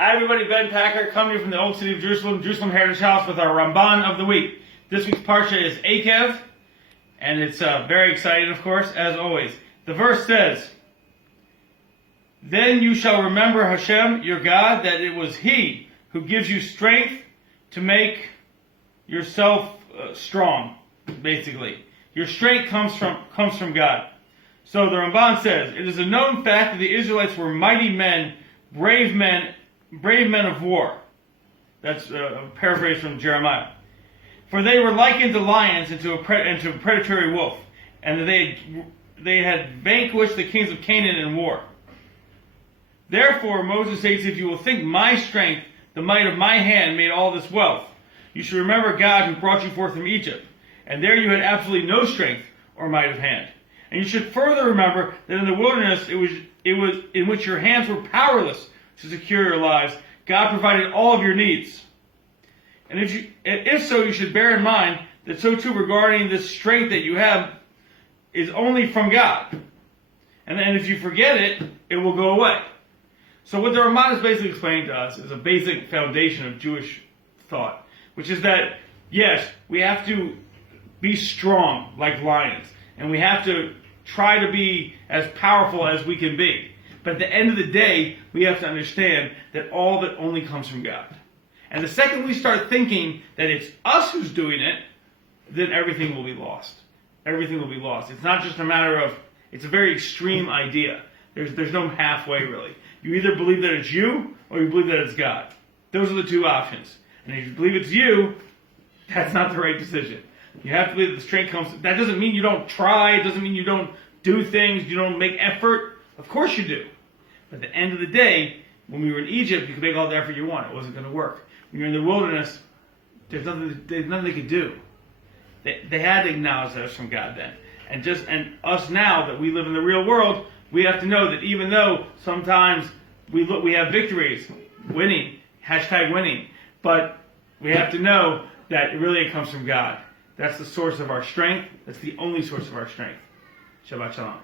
Hi everybody, Ben Packer coming to you from the old city of Jerusalem, Jerusalem Heritage House with our Ramban of the week. This week's Parsha is Eikev, and it's very exciting, of course, as always. The verse says, "Then you shall remember Hashem, your God, that it was He who gives you strength to make yourself strong," basically. Your strength comes from God. So the Ramban says, "It is a known fact that the Israelites were mighty men, brave men of war." That's a paraphrase from Jeremiah. "For they were likened to lions and to a predatory wolf, and they had vanquished the kings of Canaan in war. Therefore Moses says, if you will think my strength, the might of my hand made all this wealth, you should remember God who brought you forth from Egypt, and there you had absolutely no strength or might of hand. And you should further remember that in the wilderness it was in which your hands were powerless to secure your lives. God provided all of your needs. And if so, you should bear in mind that so too regarding this strength that you have is only from God. And then if you forget it, it will go away." So what the Ramban is basically explaining to us is a basic foundation of Jewish thought, which is that, yes, we have to be strong like lions, and we have to try to be as powerful as we can be. But at the end of the day, we have to understand that all that only comes from God. And the second we start thinking that it's us who's doing it, then everything will be lost. Everything will be lost. It's not just a matter of, it's a very extreme idea. There's no halfway really. You either believe that it's you, or you believe that it's God. Those are the two options. And if you believe it's you, that's not the right decision. You have to believe that the strength comes. That doesn't mean you don't try. It doesn't mean you don't do things. You don't make effort. Of course you do. But at the end of the day, when we were in Egypt, you could make all the effort you want. It wasn't going to work. When you're in the wilderness, there's nothing they could do. They had to acknowledge that it was from God then. And us now that we live in the real world, we have to know that even though sometimes we have victories, winning, #winning, but we have to know that it comes from God. That's the source of our strength. That's the only source of our strength. Shabbat Shalom.